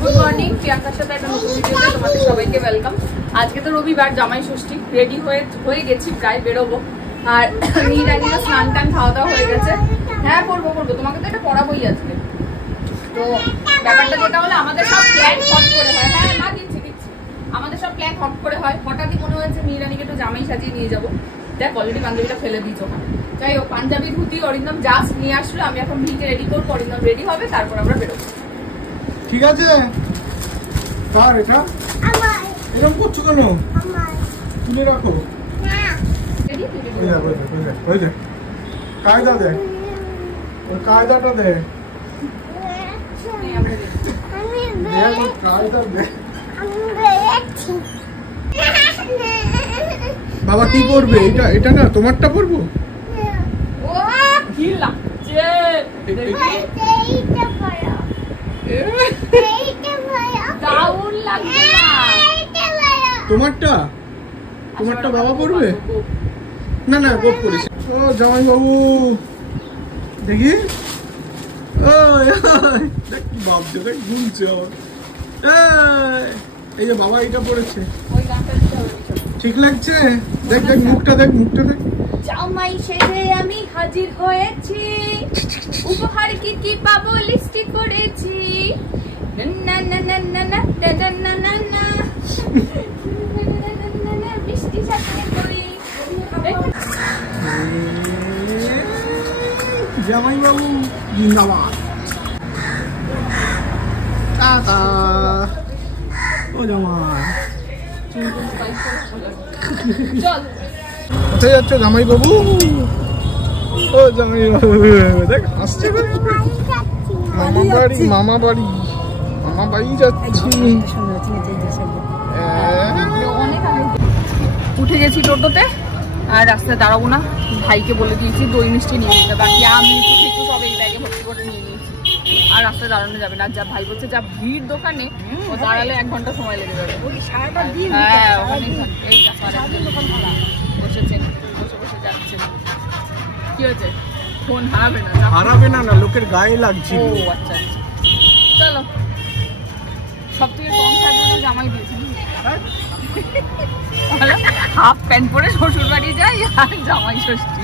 Good morning, প্রিয়াঙ্কার সাথে একটা নতুন ভিডিওতে তোমাদের সবাইকে ওয়েলকাম। আজকে তো রবিবার, জামাই ষষ্ঠী, রেডি হয়ে গেছি, প্রায় বেরোবো। আর নীলাঙ্গিরও স্নান টান খাওয়া দাওয়া হয়ে গেছে। হ্যাঁ করবো, তোমাকে তো এটা পড়াবোই আজকে। তো ব্যাপারটা যেটা হলো, আমাদের সব প্ল্যান হট করে হয়। হ্যাঁ না, দিচ্ছি আমাদের সব প্ল্যান হট করে হয়। হঠাৎই মনে হয়েছে নীলাঙ্গিকে একটু জামাই সাজিয়ে নিয়ে যাবো। দেখ অলরেডি পাঞ্জাবিটা ফেলে দিয়েছে ওখানে। যাই হোক, পাঞ্জাবি ধুতি অরিন্দম জাস্ট নিয়ে আসলো, আমি এখন ভিকে রেডি করবো, অরিন্দম রেডি হবে, তারপর আমরা বেরোবো। ঠিক আছে। কার এটা? আমার। এরকম করছো কেন? আমার। তুলে রাখো। না। ওই যে কায়দা দে, ওই কায়দাটা দে। কায়দা দে। বাবা কি করবে? এটা না তোমারটা পরবো। ও কি লাগছে? তোমারটা বাবা পড়বে না? না গোপ করিস। ও জামাই বাবু দেখি, ভাবছে দেখ গুলছে আমার। এই যে বাবা এটা পড়েছে, ঠিক লাগছে? দেখ মুখটা দেখ। জামাই সেজে আমি হাজির হয়েছি, উপহার কি পাবো লিস্টি করেছি। বৃষ্টি সাথে কই জামাই বাবু জিন্দাবাদ। টাটা। ও জামাই চল। কোথায় যাচ্ছ জামাই বাবু? ও জামাই বাবু দেখ আসছে, মামা বাড়ি যাচ্ছি। উঠে গেছি টোটোতে, আর রাস্তায় দাঁড়াবো না। ভাইকে বলে দিয়েছি দই মিষ্টি নিয়ে নিতে, বাকি আমি একটু সব এই ব্যাগে ভর্তি করে নিয়ে নিয়েছি। আর রাস্তায় দাঁড়ানো যাবে না। যা ভাই বলছে, যা ভিড় দোকানে, ও দাঁড়ালে 1 ঘন্টা সময় লেগে যাবে। হ্যাঁ ওখানে এই বসেছে, বসে যাচ্ছে। কি হয়েছে? ফোন হারাবে না? লোকের গায়ে লাগছে। ও আচ্ছা, চলো। সব থেকে কম সাইজে জামাই দিয়েছে, হাফ প্যান্ট পরে শ্বশুর বাড়ি যাই আর জামাই ষষ্ঠী।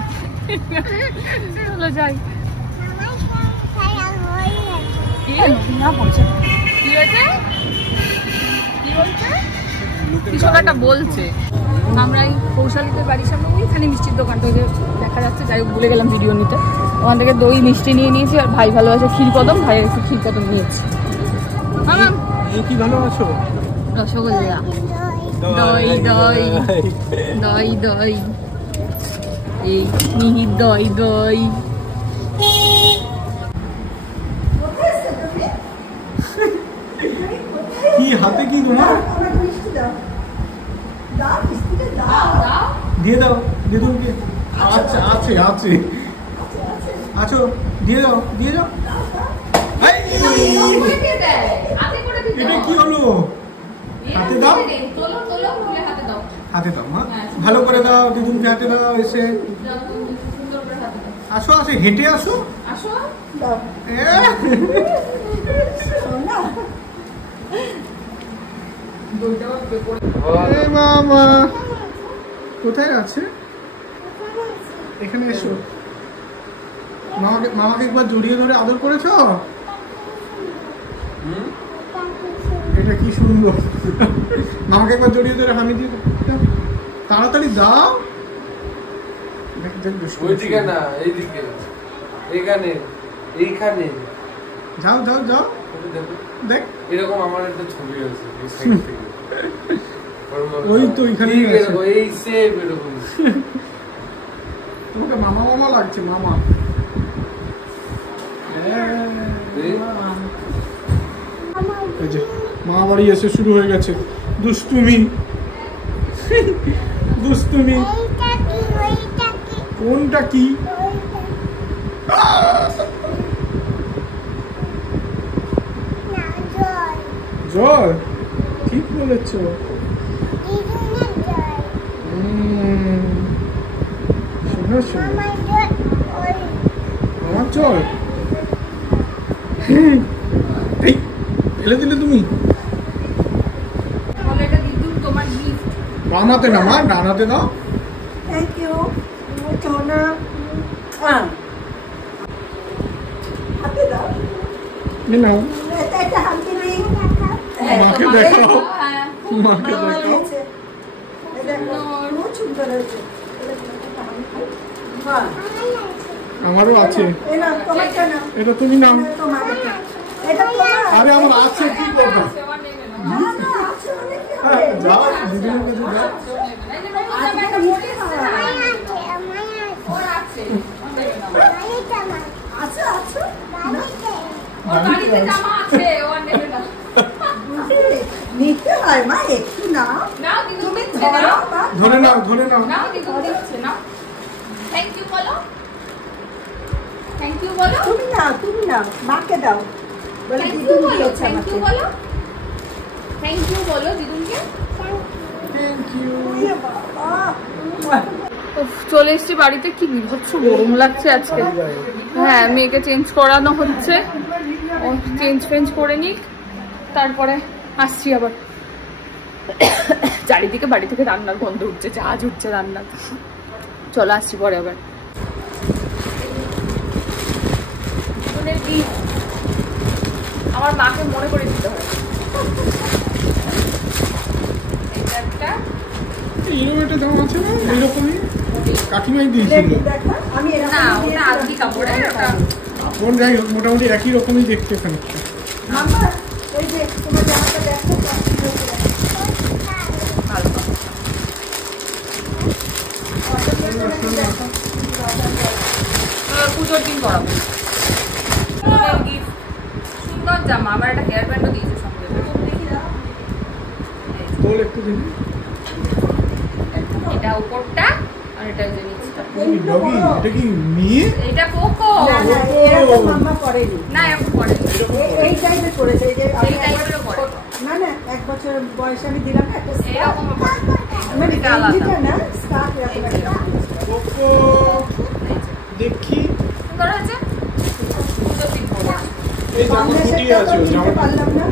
চলো যাই। কি হয়েছে? কিছু একটা বলছে। আমরা এই কৌশালীদের বাড়ির সামনে ওইখানে মিষ্টির দোকানটা দেখা যাচ্ছে, যাই হোক ভুলে গেলাম ভিডিও নিতে। ওখান থেকে দই মিষ্টি নিয়ে নিয়েছি, আর ভাই ভালোবাসে ক্ষীরকদম, ভাইয়ের একটু ক্ষীরকদম নিয়েছি। কি ভালোবাসো? রসগোল্লা, দই এই মিহির দই। কি হাতে কি তোমার? দিয়ে দাও দিদুনকে। আচ্ছা আছে আছো, দিয়ে দাও। এটা কি হলো? হাতে দাও, হাতে দাও। ভালো করে দাও দিদুনকে, হাতে দাও। এসে আসো, হেঁটে আসো। মামা কোথায় আছে? এখানে এসো। মামাকে একবার জড়িয়ে ধরে আদর করেছ? এটা কি সুন্দর। মামাকে একবার জড়িয়ে ধরে হামি দিয়ে তাড়াতাড়ি দাও। ওইদিকে না, এইদিকে, এইখানে যাও দেখ। এরকম আমার একটা ছবি আছে ওই তো এখানে এই সেম এরকম। তোমাকে মামা লাগছে। মামা মামা বাড়ি এসে শুরু হয়ে গেছে দুষ্টুমি। কোনটা কি? জল? ঠিক বলেছ। আমার জল? ফেলে দিলে তুমি? বলো এটা দিদু তোমার গিফট। বানাতে না মা, ডানাতে দাও। থ্যাংক ইউ সোনা। হাতে দাও। এই নাও। এটা হাতে নেই। মাকে দেখাও। মাকে দেখাও। আমারও আছে। এটা তুমি নাও। আরে আমার আছে, কি করবো? যাও দিদির কাছে যাও। নিতে হয় মা, একটু নাও। ধরে নাও, ধরে নাও। থ্যাংক ইউ বলো, থ্যাংক ইউ বলো, তুমি নাও, তুমি নাও, মাকে দাও। বলে থ্যাংক ইউ দিদুন বলো, দিয়েছে থ্যাংক ইউ আমাকে। বলো, থ্যাংক ইউ বলো দিদুনকে। Thank you. ওরে বাবা। চলে এসেছি বাড়িতে, কি বিভৎস গরম লাগছে আজকে। হ্যাঁ, মেয়েকে চেঞ্জ করানো হচ্ছে, ও চেঞ্জ করে নিক, তারপরে আসছি আবার। চারিদিকে বাড়ি থেকে রান্নার গন্ধ উঠছে, জাহাজ উঠছে রান্নার। চলো আসছি পরে আবার। আমার মাকে মনে করে দিতে হয়। এটা একটা এরকম একটা জামা আছে না, এরকমই কাকিমাই দিয়েছিল। দেখা, আমি না, ওটা আধি কাপড়ের, ওটা কাপড় যাই হোক মোটামুটি একই রকমই দেখতে খানিকটা। মামা, এই যে তোমার জামাটা দেখো, ভালো। পুজোর দিন পরাবো। সুন্দর জামা, আমার একটা হেয়ার ব্যান্ডও দিয়েছে সঙ্গে। তোল একটু দেখি। এটা উপরটা আর এটা যে নিচটা। ডগি, এটা কি মেয়ে? এটা পোকো। না না, এরকম মাম্মা করেনি। না, এখন পরে এই টাইপের করেছে, এই যে এই টাইপেরও পরে। না না, 1 বছর বয়সে আমি দিলাম একটা এরকম পরে। মানে এটা আলাদা। গেঞ্জিটা না, স্কার্ট এরকম একটা। কোকো, দেখি। সুন্দর হয়েছে। পুজোর দিন পরে। এই জামা ফুটিয়ে আছে, ওই কিনতে জামাটা। পারলাম না।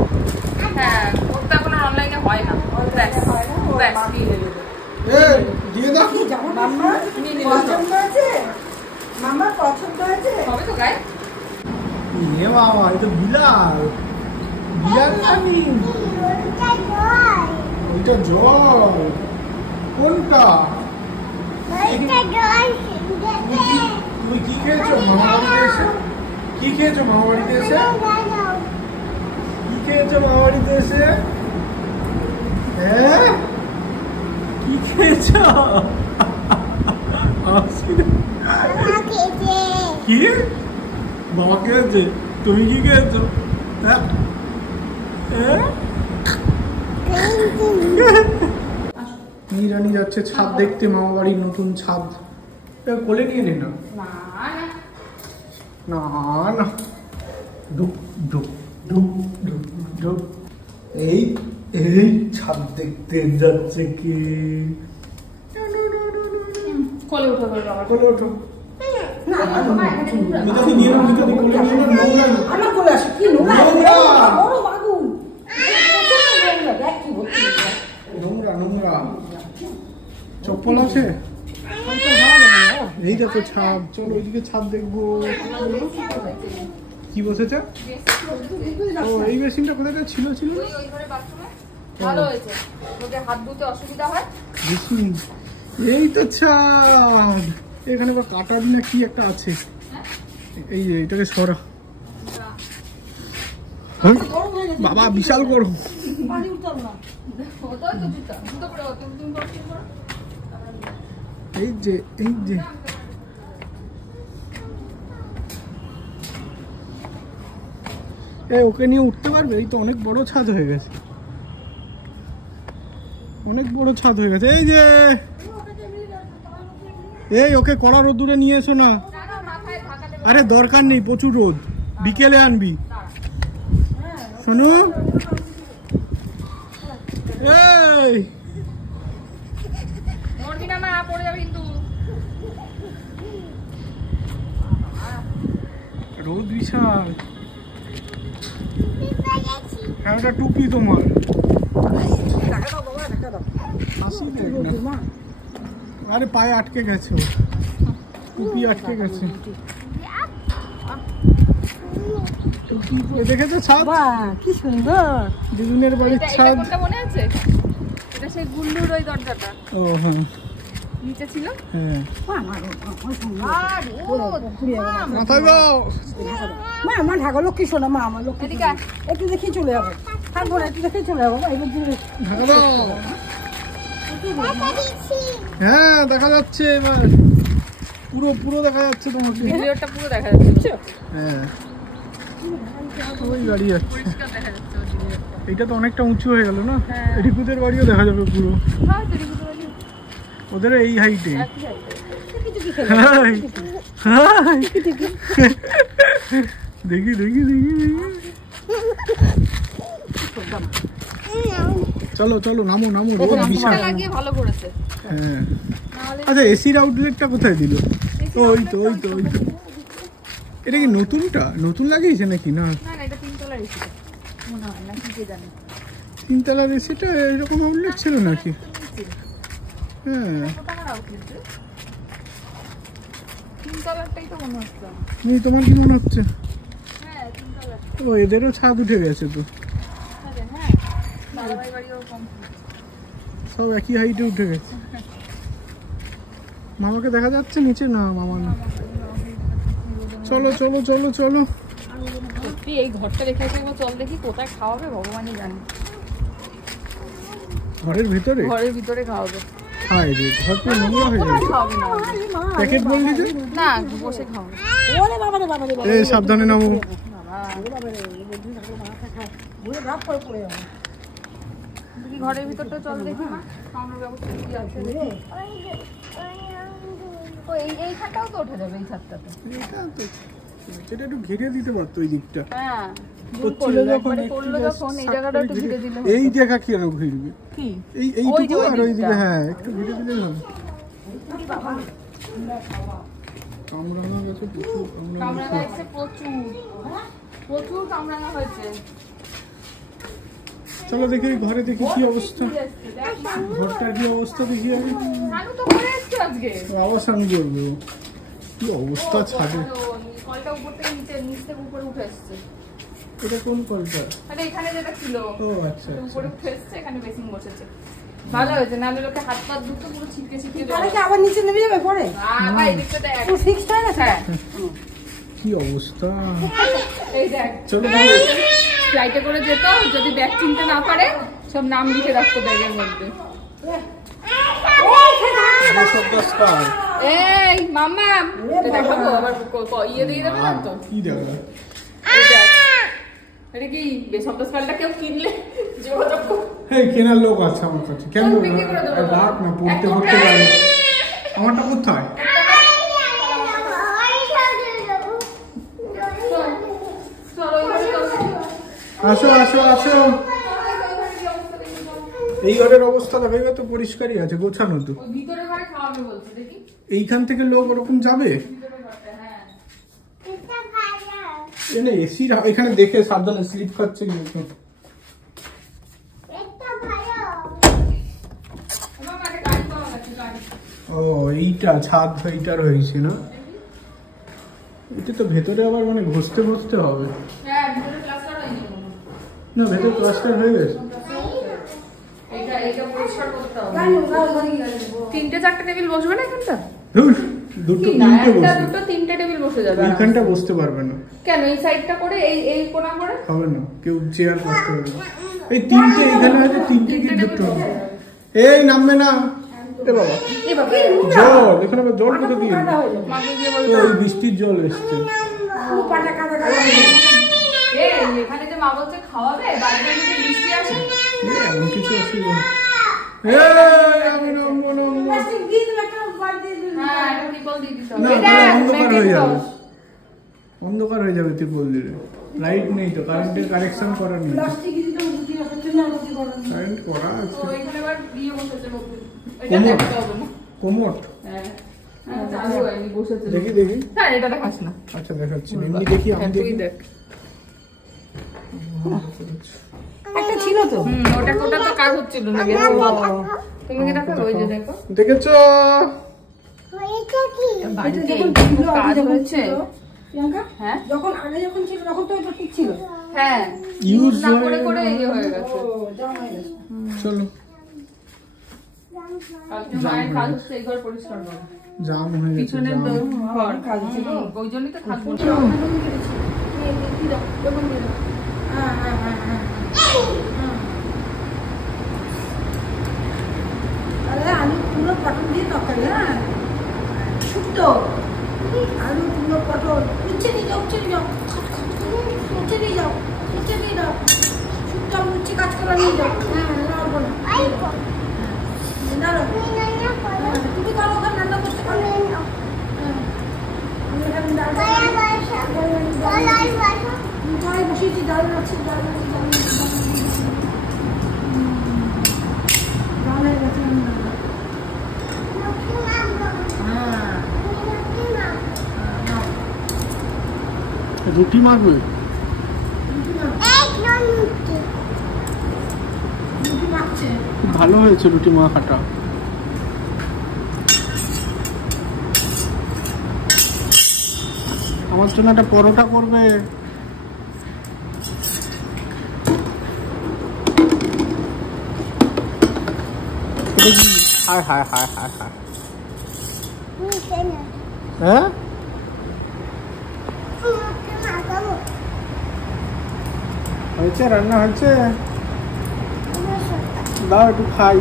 হ্যাঁ, ওর তো এখন অনলাইনে হয় না। ব্যাস, হয় না, ও ব্যাস, মা নিয়ে কিনে নেবে। দেবে। এই, দিয়ে দাও। মাম্মা পছন্দ হয়েছে? মাম্মা পছন্দ হয়েছে? হবে তো গায়ে? এ বাবা, এটা বিলাল। বিলাল রানী। ওইটা জল। কোনটা? তুমি কি খেয়েছো মামা বাড়িতে এসে? কি খেয়েছো মামা বাড়িতে এসে? কি খেয়েছো মামা বাড়িতে এসে? হ্যাঁ, কি খেয়েছো? কি বাবা খেয়েছে? তুমি কি খেয়েছো? হ্যাঁ, নিরানি যাচ্ছে ছাদ দেখতে, মামা বাড়ির নতুন ছাদ। কোলে নিয়ে নে না। না না, ডুব ডুব ডুব ডুব ডুব। এই এই ছাদ দেখতে যাচ্ছে কি? কোলে উঠে বলবো আমার। কোলে ওঠো। মিতাদি নিয়ে নাও, মিতাদি কোলে নিয়ে নাও, নোংরা। আমার কোলে আসো, কি নোংরা? নোংরা। বড় আগুন। দেখ কি হচ্ছে। নোংরা নোংরা। চপ্পল আছে? এই দেখো ছাদ, চলো ওইদিকে ছাদ দেখবো। কি বসেছে? ও, এই মেশিনটা কোথায় ছিল? ওই ঘরে বাথরুমে। ভালো হয়েছে, ওদের হাত ধুতে অসুবিধা হয়। দেখি, এই তো ছাদ। এখানে বা কাটাবি না কি একটা আছে। এই যে এটাকে সরা। হ্যাঁ? বাবা বিশাল গরম। এই যে এই যে ওকে নিয়ে উঠতে পারবে? এই তো অনেক বড় ছাদ হয়ে গেছে, অনেক বড় ছাদ হয়ে গেছে। এই যে এই ওকে কড়া রোদ্দুরে নিয়ে এসো না। আরে দরকার নেই, প্রচুর রোদ, বিকেলে আনবি। শোনো, এই রোদ বিশাল। হ্যাঁ ওটা টুপি তোমার। টাকা দাও বাবা, টাকা দাও। হাসি দেখ না। আরে পায়ে আটকে গেছে ও। টুপি আটকে গেছে। টুপি পরে দেখেছো ছাদ? বাহ কি সুন্দর। দিদিনের বাড়ির এটা ছাদ। কোনটা মনে আছে? এটা সেই গুল্লুর ওই দরজাটা ও হ্যাঁ নিচে ছিল। হ্যাঁ আর ও মাথায় দাও। মা আমার ঢাকা লক্ষ্মী শোনা, মা আমার লক্ষ্মী এদিকে আয়। একটু দেখে চলে যাবো। থাকবো না, একটু দেখে চলে যাবো। এবার ঢাকা দাও। হ্যাঁ দেখা যাচ্ছে এবার পুরো পুরো দেখা যাচ্ছে তোমাকে। ভিডিওটা পুরো দেখা যাচ্ছে বুঝছো? হ্যাঁ ওই গাড়ি যাচ্ছে। পরিষ্কার দেখা যাচ্ছে ওই ভিডিওটা। এটা তো অনেকটা উঁচু হয়ে গেল না? হ্যাঁ। রিকুদের বাড়িও দেখা যাবে পুরো। হ্যাঁ তুই ভিডিও বানিয়ে ওদের এই হাইটে। একই জায়গায়। দেখি দেখি দেখি দেখি। চলো চলো নামো নামো, রোদ বিশাল। লাগিয়ে ভালো করেছে। হ্যাঁ নাহলে আচ্ছা এসির আউটলেটটা কোথায় দিল? ওই তো ওই তো ওই তো। এটা কি নতুনটা নতুন লাগিয়েছে নাকি? না না না এটা তিনতলার এসি মনে হয় না, কি জানি। তিনতলার এসিটা এরকম আউটলেট ছিল নাকি? হ্যাঁ কত টাকার আউটলেট রে? তিনতলারটাই তো মনে হচ্ছে আমার। তোমার কি মনে হচ্ছে? হ্যাঁ তিনতলার। ও এদেরও ছাদ উঠে গেছে তো, হ্যাঁ দাদাভাই বাড়িও কম। সব একই হাইটে উঠে গেছে। মামাকে দেখা যাচ্ছে নিচে? না মামা না। চলো চলো চলো চলো। সত্যি এই ঘরটা রেখে এসে একবার চল দেখি কোথায় খাওয়াবে ভগবানই জানে। ঘরের ভিতরে? ঘরের ভিতরে খাওয়াবে। হাই রে ঘর তো নোংরা হয়ে কোথায় গেছে। খাওয়াবে না? প্যাকেট বললি যে? না বসে খাওয়াবে। ওরে বাবা রে বাবা রে বাবা। এই সাবধানে নামো। ঘুরে ভাব করে পড়ে যাবো। দেখি ঘরের ভিতরটা চল দেখি মা খাওয়ানোর ব্যবস্থা কি আছে দেখি। ও এইখানটাও তো ওঠা যাবে এই ছাদটাতে। এটা তো এটা একটু ঘিরে দিতে পারতো ওই দিকটা। হ্যাঁ করছিল যখন করলো যখন এই জায়গাটা একটু ঘিরে দিলে হতো। এই জায়গা কি আর ঘিরবে? কি এই ওই যে এইটুকু ওই আর ওই দিকে দিকটা। হ্যাঁ একটু ঘিরে দিলেই হবে। কামরাঙা গেছে প্রচুর কামরাঙা কামরাঙা গেছে। এসে প্রচুর প্রচুর কামরাঙা হয়েছে। চলো দেখি ঘরে দেখি কি অবস্থা, ফুল এসছে, দেখ মা। ঘরটার কি অবস্থা দেখি আমি। নানু তো ঘরে এসছে আজকে। অবসান করবো কি অবস্থা ছাদে। কলটা উপর থেকে নিচ থেকে উপরে উঠে এসছে। এটা কোন কলটা? আরে এখানে যেটা ছিল ও আচ্ছা এটা আচ্ছা। উপরে উঠে এসছে, এখানে বেসিং বসেছে। ভালো হয়েছে, নাহলে লোকে হাত পা দুটো পুরো ছিটকে ছিটকে তাহলে কি আবার নিচে নেমে যাবে পরে? ভাই দেখতে দেখ। তো ফিক্সড হয়ে গেছে? হ্যাঁ কি অবস্থা। এই দেখ চলো ফ্লাইটে করে যেত, যদি ব্যাগ চিনতে না পারে সব নাম লিখে রাখতো ব্যাগের মধ্যে। এই মাম্মা দেখাবো আবার ইয়ে দিয়ে দেবে না তো? কি দেখা? এই দেখ এটা কি বেসব্দ স্পেলটা কেউ কিনলে যোগাযোগ করো। হ্যাঁ কেনার লোক আছে আমার কাছে। কেন চল, বিক্রি করে দেবো। রাখ না পড়তে একদম পড়তে রাখ। পারি। আমারটা কোথায়? চলো এবারে চলো। আসো আসো আসো। এই ঘরের অবস্থা দেখো, এবার তো পরিষ্কারই আছে, গোছানো তো। ওই ভিতরে ঘরে খাওয়াবে বলছে, দেখি এইখান থেকে লোক ওরকম যাবে? ভিতরে ঘরটা। হ্যাঁ এনে এসি এখানে দেখে সাবধানে স্লিপ খাচ্ছে কিন্তু। মামা একটা গাড়ি পাওয়া গেছে, গাড়ি। ও এইটা ছাদ এইটার হয়েছে না? এটা তো ভেতরে আবার মানে ঘষতে ঘষতে হবে হ্যাঁ ভিতরে প্লাস্টার হয়নি এখনো। না? ভেতর প্লাস্টার হয়ে গেছে? এইটা পরিষ্কার করতে হবে। তিনটে চারটে টেবিল বসবে না এখানটা? ধুর, দুটো কি না, তিনটে একটা বসে দুটো তিনটে টেবিল বসে যাবে এইখানটা বসতে পারবে না। কেন এই সাইডটা করে এই কোণা করে হবে না, কেউ চেয়ার বসতে পারবে না। এই তিনটে এখানে আছে, তিনটে কি দুটো? এই নামবে না। এ বাবা এই বাবা জল, এখানে আবার জল কোথা দিয়ে এলো? মাকে গিয়ে তো বলতো ওই বৃষ্টির জল এসছে। এখানে যে মা বলছে খাওয়াবে বাড়িতে যদি বৃষ্টি আসে এমন কিছু অসুবিধা নেই। আমি নামবো, নামবো। হ্যাঁ একটা টিপল দিয়ে দিতে হবে না, এই দেখ, তাহলে অন্ধকার ম্যাগনেট হয়ে যাবে। বক্স। অন্ধকার হয়ে যাবে ত্রিপল দিলে। লাইট নেই তো, কারেন্টের কানেকশন করা নেই। কারেন্ট করা আছে। তো এখানে আবার দিয়ে বসেছে নতুন। এটা দেখতে হবে না। কোমট হ্যাঁ হ্যাঁ, চালু হয়নি, বসেছে। দেখি দেখি। হ্যাঁ, এটা দেখাস না। আচ্ছা দেখাচ্ছি, এমনি দেখি আমি হ্যাঁ, তুই দেখি। দেখ। একটা ছিল তো। ওটা তো কাজ হচ্ছিল না। তুমি কি দেখো? ওই যে দেখো। দেখেছো? বাড়িতে যখন খুব ছিল, কাজ যখন হচ্ছে। ছিল, প্রিয়াঙ্কা, হ্যাঁ যখন আগে যখন ছিল তখন তো এটা ঠিক ছিল। হ্যাঁ, ইউজ না করে করে ইয়ে হয়ে গেছে। জাম হয়ে গেছে। চলো কালকে মায়ের কাজ হচ্ছে, এই ঘর পরিষ্কার করো। জাম হয়ে গেছে। পিছনের ঘর কাজ ছিল। ওই জন্যই তো থাকবো না। আরে আলু কুমড়ো পটল দিয়ে তরকারি, হ্যাঁ শুক্তো আলু কুমড়ো পটল। উচ্ছে নিয়ে যাও, উচ্ছে নিয়ে যাও, উচ্ছে নিয়ে যাও, উচ্ছে নিয়ে যাও, শুক্তো আর উচ্ছে কাজ করা নিয়ে যাও। হ্যাঁ নাড়বো না, নাড়ো। তুমি করো, ওখানে রান্না করতে পারো। আমি এখানে ডাল বসিয়েছি, ডাল আছে, ডাল আছে, ডাল আছে, ডাল হয়ে গেছে। রুটি মারবে? খুব ভালো হয়েছে রুটি মাখাটা। আমার জন্য একটা পরোটা করবে। হায় হায় হায় হায় হায়। হ্যাঁ হয়েছে, রান্না হয়েছে, দাও একটু খাই।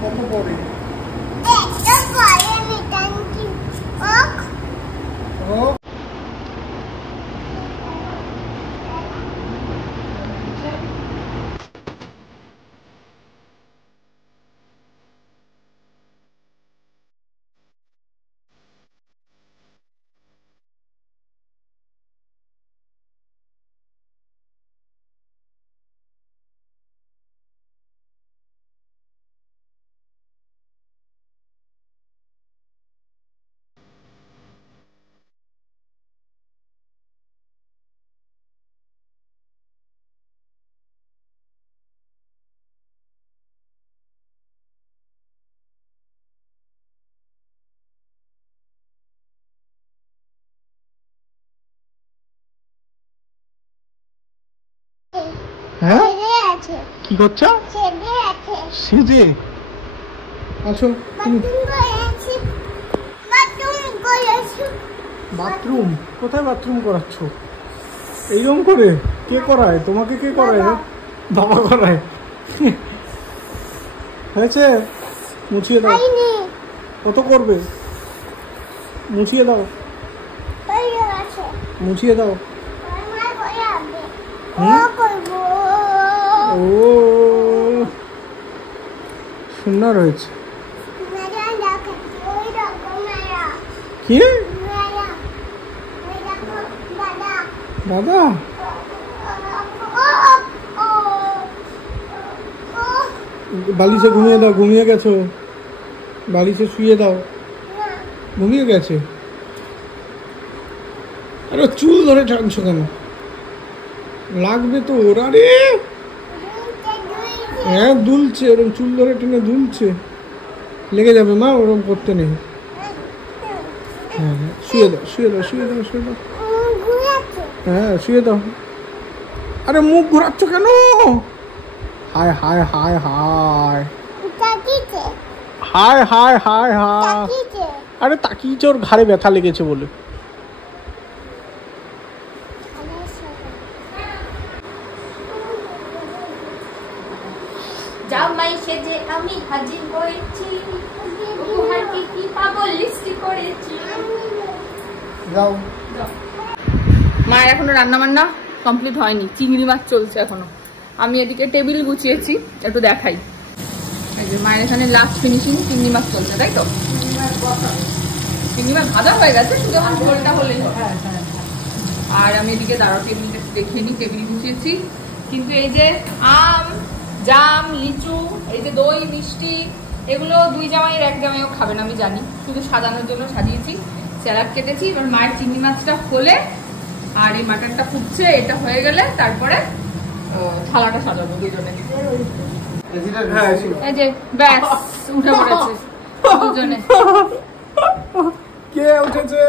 কত পরে? ও হ্যাঁ কি করছো? সেজে আছো তুমি? বাথরুম কোথায়? বাথরুম করাচ্ছ এইরকম করে? কে করায় তোমাকে? কে করায়? বাবা করায়। হয়েছে, মুছিয়ে দাও। কত করবে? মুছিয়ে দাও, মুছিয়ে দাও। ও সুন্দর হয়েছে। কি দাদা? বালিশে ঘুমিয়ে দাও। ঘুমিয়ে গেছো? বালিশে শুয়ে দাও। ঘুমিয়ে গেছে। আরে চুল ধরে টানছো কেন? লাগবে তো ওর। আরে হ্যাঁ দুলছে, ওরকম চুল ধরে টেনে দুলছে, লেগে যাবে মা, ওরকম করতে নেই। হ্যাঁ শুয়ে দাও, শুয়ে দাও, শুয়ে দাও, শুয়ে দাও। হ্যাঁ শুয়ে দাও। আরে মুখ ঘোরাচ্ছ কেন? হায় হায় হায় হায় হায় হায় হায় হায়। আরে তাকিয়েছে, ওর ঘাড়ে ব্যথা লেগেছে বলে। জামাই সেজে আমি হাজির হয়েছি, উপহার কি কি পাবো লিস্ট করেছি। যাও। মায়ের এখনো রান্না বান্না কমপ্লিট হয়নি, চিংড়ি মাছ চলছে এখনো। আমি এদিকে টেবিল গুছিয়েছি, একটু দেখাই। এই যে মায়ের এখানে লাস্ট ফিনিশিং চিংড়ি মাছ চলছে, তাই তো? চিংড়ি মাছ ভাজা হয়ে গেছে, শুধু এখন ঝোলটা হলেই হবে। আর আমি এদিকে দাঁড়াও টেবিলটা দেখিয়ে নিই, টেবিল গুছিয়েছি। কিন্তু এই যে আম, জাম, লিচু, এই যে দই, মিষ্টি, এগুলো দুই জামাইয়ের এক জামাইও খাবে না আমি জানি, শুধু সাজানোর জন্য সাজিয়েছি। স্যালাড কেটেছি। এবার মায়ের চিংড়ি মাছটা হলে আর এই মাটনটা ফুটছে, এটা হয়ে গেলে তারপরে থালাটা সাজাবো দুজনে। এই যে ব্যাস উঠে পড়েছে দুজনে। কে উঠেছে?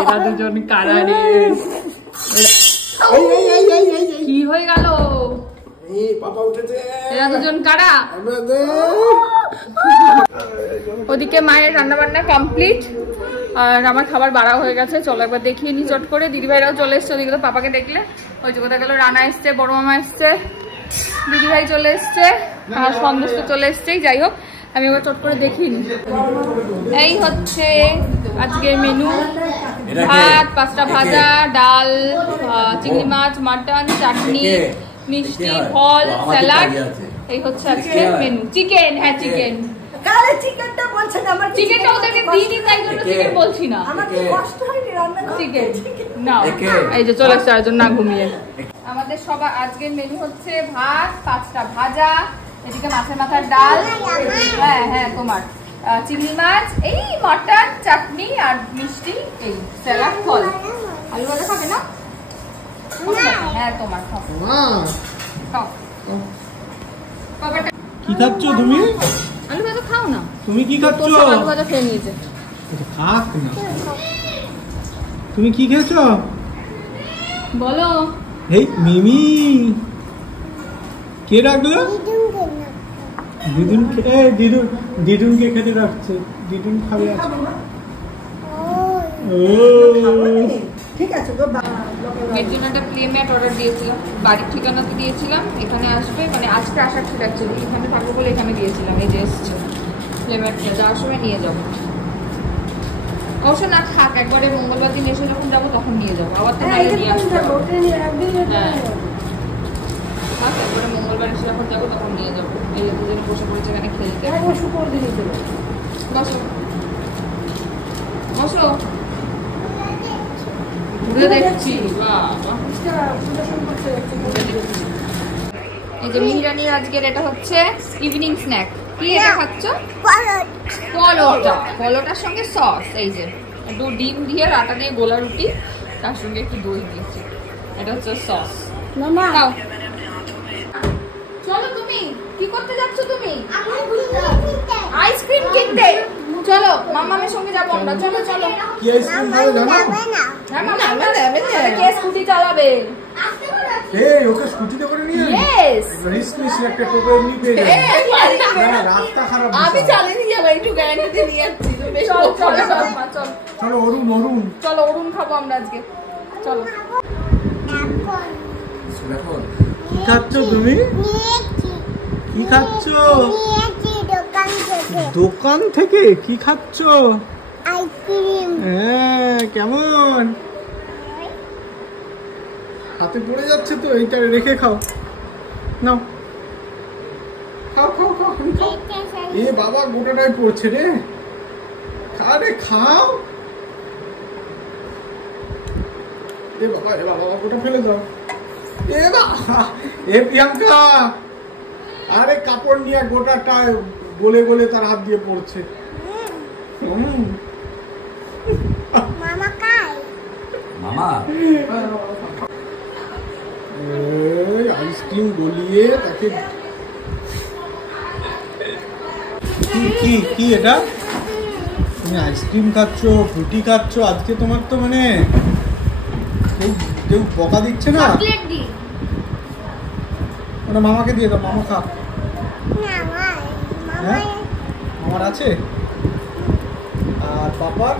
এরা দুজন কারা রে? কি হয়ে গেল? পাপা উঠেছে। এরা দুজন কারা? ওদিকে মায়ের রান্না বান্না কমপ্লিট আর আমার খাবার বাড়া হয়ে গেছে। চলো একবার দেখিয়ে নি চট করে। দিদিভাইরাও চলে এসছে। ওদিকে তো পাপাকে দেখলে ওই যে কোথায় গেল, রানা এসছে, বড় মামা এসছে, দিদিভাই চলে এসছে, আর সন্দেশ তো চলে এসছেই। যাই হোক আমি এবার চট করে দেখিয়ে নি। এই হচ্ছে আজকের মেনু, ভাত, 5টা ভাজা, ডাল, চিংড়ি মাছ, মাটন, চাটনি, মিষ্টি, ফল, স্যালাড। এই হচ্ছে আজকে মেনু। চিকেন, হ্যাঁ চিকেন। কালে চিকেনটা বলছেন আমার চিকেনটা ওদেরকে দিইনি তাই জন্য চিকেন বলছি না। আমার কি কষ্ট হয়নি রান্না করতে? চিকেন না, এই যে চলে এসছে আরেকজন না ঘুমিয়ে। আমাদের সবার আজকের মেনু হচ্ছে ভাত, 5টা ভাজা, এদিকে মাছের মাথার ডাল, হ্যাঁ হ্যাঁ তোমার চিংড়ি মাছ, এই মাটন, চাটনি আর মিষ্টি, এই স্যালাড, ফল। আলু ভাজা খাবে না? হ্যাঁ তোমার খাও খাও। কি খাচ্ছ তুমি? আলু ভাজা খাও না। তুমি কি খাচ্ছ? আলু ভাজা খেয়ে নিয়েছে। খাক না। তুমি কি খেয়েছো বলো। এই মিমি কে ডাকলো? দিদুনকে খেতে রাখছে। দিদুন খাবে আজকে। ঠিক আছে গো। এর জন্য একটা প্লে ম্যাট অর্ডার দিয়েছিলাম, বাড়ির ঠিকানাতে দিয়েছিলাম, এখানে আসবে, মানে আজকে আসার ঠিক আছে, এখানে থাকবো বলে এখানে দিয়েছিলাম। এই যে এসছে প্লে ম্যাটটা, যাওয়ার সময় নিয়ে যাবো। অবশ্য না থাক, একবারে মঙ্গলবার দিন এসে যখন যাবো তখন নিয়ে যাবো, আবার তো নাহলে নিয়ে আসতে হবে। হ্যাঁ থাক, একবারে মঙ্গলবার এসে যখন যাবো তখন নিয়ে যাবো। এই দুজনে বসে পড়েছে এখানে খেলতে। বসো বসো, ঘুরে দেখছি। এই যে মিহিরানির আজকের এটা হচ্ছে ইভিনিং স্ন্যাক। কি এটা খাচ্ছ? পলোটা। পলোটার সঙ্গে সস, এই যে একটু ডিম দিয়ে আটা দিয়ে গোলা রুটি, তার সঙ্গে একটু দই দিয়েছি, এটা হচ্ছে সস। খাও। চলো, তুমি কি করতে যাচ্ছ? তুমি আইসক্রিম কিনতে। চলো মামামের সঙ্গে যাবো আমরা। চলো চলো। কি আইসক্রিম খাবে জানো? হ্যাঁ মামা যাবে না, কে স্কুটি চালাবে? এই ওকে স্কুটিতে করে নিয়ে ইয়েস, রিস্ক নিস, একটা টোটো এমনি পেয়ে যাবে। না রাস্তা খারাপ। আমি চালিয়ে যাবো, একটু গ্যারান্টি নিয়ে যাচ্ছি। চলো চলো চলো চলো অরুণ চলো, অরুণ খাবো আমরা আজকে। চলো। কি খাচ্ছ তুমি? কি খাচ্ছ? দোকান থেকে কি খাচ্ছ? আইসক্রিম। হ্যাঁ কেমন? হাতে পড়ে যাচ্ছে তো, এইটা রেখে খাও। নাও খাও খাও খাও খাও। এ বাবা গোটাটাই পড়ছে রে। আরে খাও। এ বাবা গোটা ফেলে দাও। এ বাবা, এ প্রিয়াঙ্কা, আরে কাপড় নিয়ে গোটাটা গলে গলে তার হাত দিয়ে পড়ছে। মামা কাই? মামা আইসক্রিম গলিয়ে তাকে। কি কি এটা? তুমি আইসক্রিম খাচ্ছ, ফ্রুটি খাচ্ছ, আজকে তোমার তো মানে কেউ বকা দিচ্ছে না। ওটা মামাকে দিয়ে দাও, মামা খা। হ্যাঁ আমার আছে। আর পাপার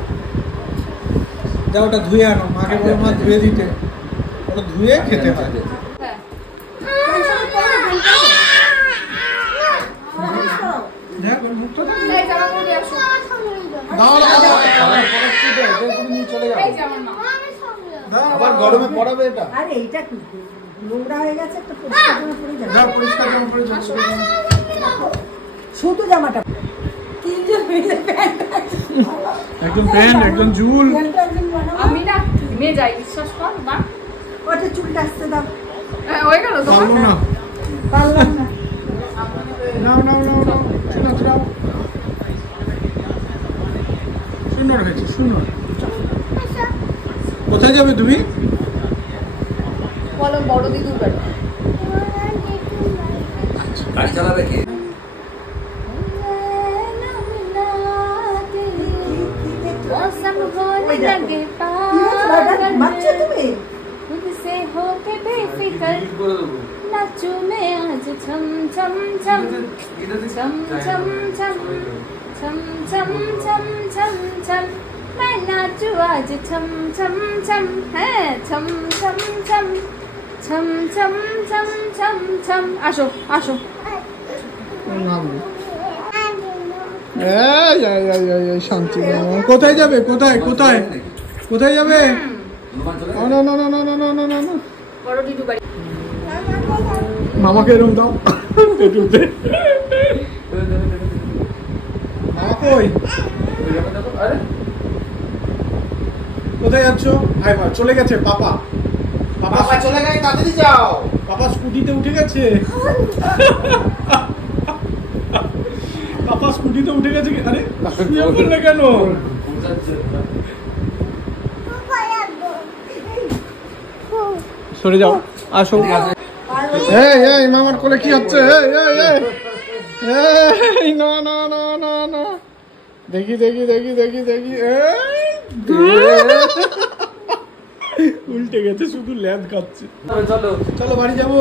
দাও, ওটা ধুয়ে আনো। মাকে বলো মা ধুয়ে দিতে, ওটা ধুয়ে খেতে হয়। আবার গরমে পড়াবে এটা। আরে এইটা কি নোংরা হয়ে গেছে, একটা পরিষ্কার জামা পরে যাবে। পরিষ্কার জামা পরে যাবে। শুধু জামাটা তিনজন মিলে প্যান্ট, একজন প্যান্ট, একজন ঝুল। আমি না ঘেমে যাই, বিশ্বাস কর মা। ওটা চুলটা আসতে দাও। হয়ে গেল তো? পারলো না। পারলাম না। নাও নাও নাও নাও, চলো চলো। সুন্দর হয়েছে, সুন্দর। কোথায় যাবে তুমি? বলো বড় দিদুর বাড়ি। গাড়ি চালাবে কে? नाचू मैं आज छम छम छम छम छम छम छम छम छम छम छम मैं नाचू आज छम छम छम है छम छम छम छम छम छम छम छम आशो आशो শান্তি। কোথায় যাবে? কোথায় কোথায় কোথায় যাবে? না না না না না না না না, বড় দিদু বাড়ি। মামাকে এরম দাও। মামা কই? কোথায় যাচ্ছ? ভাই ভাই চলে গেছে পাপা। পাপা চলে গেছে, তাড়াতাড়ি যাও। পাপা স্কুটিতে উঠে গেছে। পাপা স্কুটিতে উঠে গেছে। আরে শুয়ে পড়লে কেন? সরে যাও, আসো। এই এই মামার কোলে কি হচ্ছে? এই এই এই না না না না না, দেখি দেখি দেখি দেখি দেখি, উল্টে গেছে, শুধু ল্যাদ খাচ্ছে। চলো চলো বাড়ি যাবো।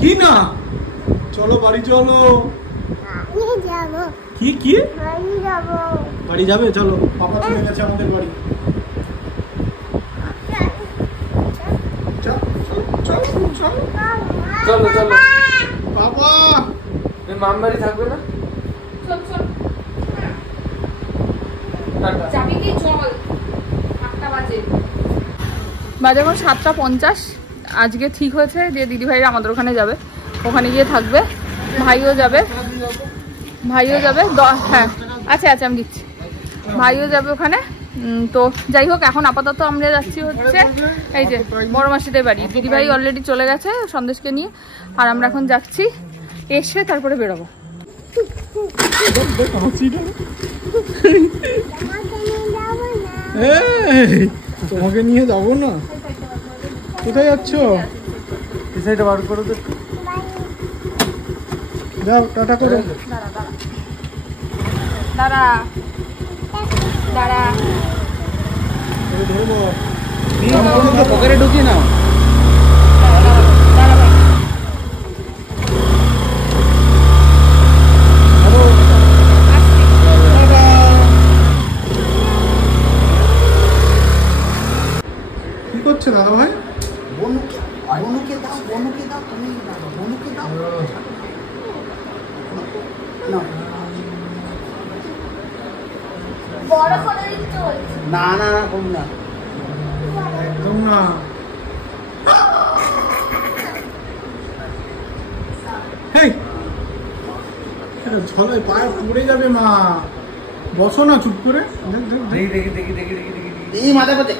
কি না? চলো বাড়ি চলো। কি কি বাড়ি যাবে? চলো, পাপা চলে গেছে আমাদের বাড়ি। চলো চলো। বাবা মাম বাড়ি থাকবে না? চল চল টাটা। যাবি কি? চল, 8টা বাজে। বাজে এখন 7:50। আজকে ঠিক হয়েছে যে দিদিভাইরা আমাদের ওখানে যাবে, ওখানে গিয়ে থাকবে। ভাইও যাবে, ভাইও যাবে। হ্যাঁ আচ্ছা আচ্ছা আমি দিচ্ছি। ভাইও যাবে ওখানে। তো যাই হোক, এখন আপাতত আমরা যাচ্ছি হচ্ছে এই যে বড় মাসিদের বাড়ি। দিদিভাই অলরেডি চলে গেছে সন্দেশকে নিয়ে, আর আমরা এখন যাচ্ছি, এসে তারপরে বেরোবো। তোমাকে নিয়ে যাবো না। কোথায় যাচ্ছ? সাইডে বার করো তো। যাও, টাটা করো। দাঁড়া দাঁড়া, পকেটে ঢুকি না। কি করছে দাদা ভাই? বনুকে দাও, বনুকে দাও, তুমি বনুকে দাও না না না কম না, একদম না। ঝলে পায়ে পড়ে যাবে মা। বসো না চুপ করে। দেখি দেখি দেখি দেখি দেখি দেখি। এই মাথা পাতে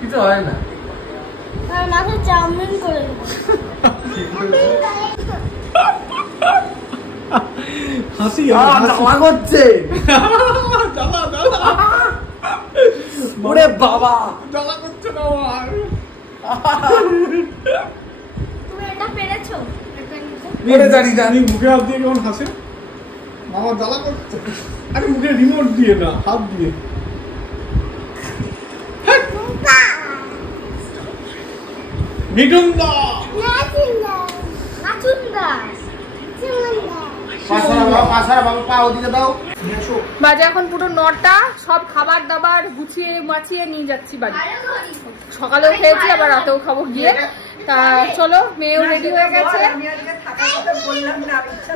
কিছু হয় না। মাথা চাউমিন করে দেবো। হাসি জ্বালা করছে। জ্বালা জ্বালা ওরে বাবা, জ্বালা করছে না আমার। তুমি এটা পেরেছো? মুখে হাত দিয়ে কেমন হাসে? মামা জ্বালা করছে। আরে মুখে রিমোট দিয়ে না, হাত দিয়ে। মিঠুনদা বাজে এখন পুরো 9টা। সব খাবার দাবার গুছিয়ে মাছিয়ে নিয়ে যাচ্ছি বাড়ি। সকালেও খেয়েছি, আবার রাতেও খাবো গিয়ে। তা চলো, মেয়েও রেডি হয়ে গেছে।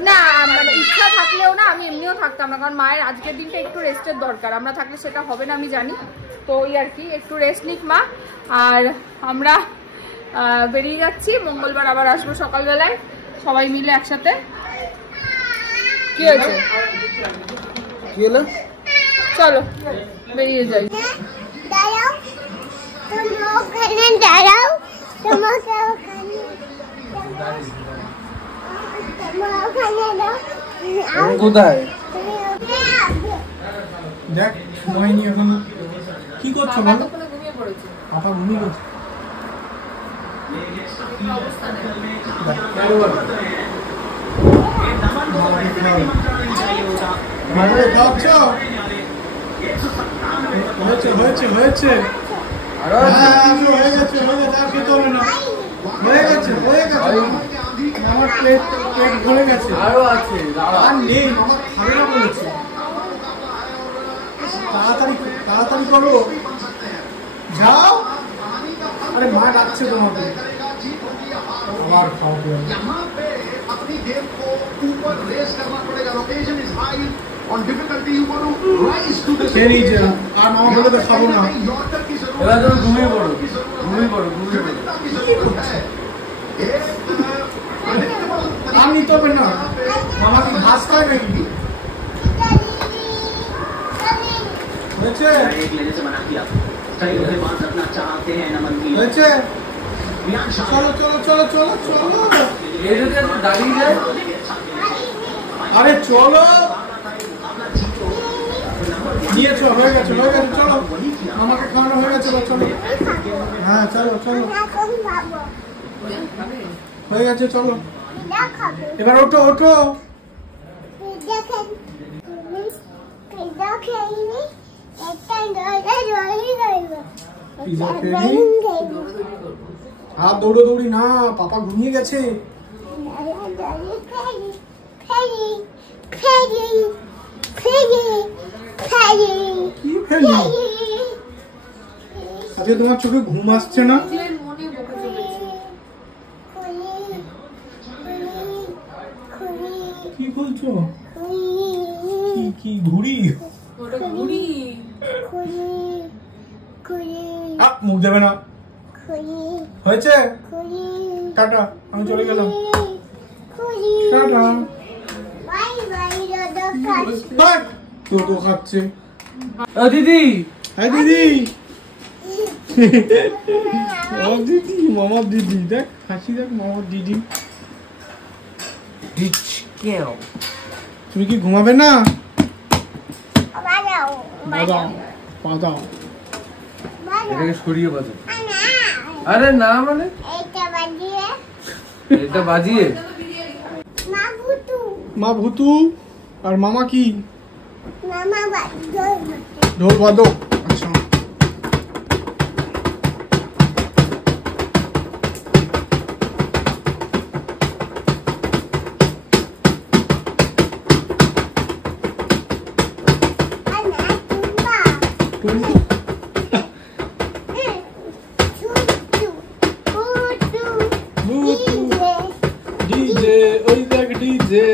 না মানে ইচ্ছা থাকলেও না, আমি এমনিও থাকতাম না, কারণ মায়ের আজকের দিনটা একটু রেস্টের দরকার। আমরা থাকলে সেটা হবে না আমি জানি, তো ওই আর কি, একটু রেস্ট নিক মা। আর আমরা বেরিয়ে যাচ্ছি, মঙ্গলবার আবার আসবো সকালবেলায় সবাই মিলে একসাথে। কি হয়েছে? কি হলো? চলো বেরিয়ে যাই। দাঁড়াও, তুমি ওখানে দাঁড়াও, তোমাকে ওখানে কোথায়? তুমি দেখ সময় নিয়ে এখন কি করছো পাপা বলো? ততক্ষণে ঘুমিয়ে পড়েছে। পাপা ঘুমিয়ে গেছে। কি অবস্থা নেই। মামাকে খাওয়াচ্ছ? হয়েছে হয়েছে। আরো হ্যাঁ, হয়ে গেছে আর খেতে হবে না। হয়ে গেছে আমার পেট ভরে গেছে। আরো আছে, দাঁড়া। আর নেই, মামা খাবে না বলেছে। তাড়াতাড়ি করো, যাও। আরে মা ডাকছে তোমাকে, আবার খাও। अपनी गेम को ऊपर रेस करना पड़ेगा location is high on difficulty you want to rise to this খেয়ে নিয়েছে আর মামা বলে তো খাবো না। यॉर्कर की এবার जरूरत তুমি ঘুমিয়ে পড়ো। है আর নিতে হবে না, মামা কি ঘাস খায় নাকি? হয়েছে एक लेने से मना किया कई लोग बात रखना चाहते हैं नमन की হয়েছে, চলো। এই যদি একটু দাঁড়িয়ে যায়, আরে চলো, নিয়েছো, হয়ে গেছে, চলো। আমাকে খাওয়ানো হয়ে গেছে, চলো। হ্যাঁ চলো, হয়ে গেছে, চলো। এবার ওঠো। আর দৌড়ি না, পাপা ঘুমিয়ে গেছে। কি ফেলি? আজকে তোমার চোখে ঘুম আসছে না? ছেলের মনে বকে চলেছে। কি বলছো? কি ঘুড়ি? ওটা ঘুড়ি। মুখ দেবে না। হয়েছে, টাটা, আমি চলে গেলাম। টাটা। বাই। তো খাচ্ছে। ও দিদি, হ্যাঁ দিদি। মামার দিদি, দেখ হাসি, দেখ মামার দিদি। তুমি কি ঘুমাবে না? বাদাও। এটাকে সরিয়ে বাজো। আরে না মানে এটা বাজিয়ে মা ভুতু আর মামা কি ঢোল বাদক। আচ্ছা ডিজে, ওই দেখ ডিজে।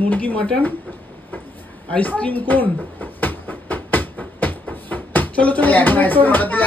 মুরগি, মাটন, আইসক্রিম কোন? চলো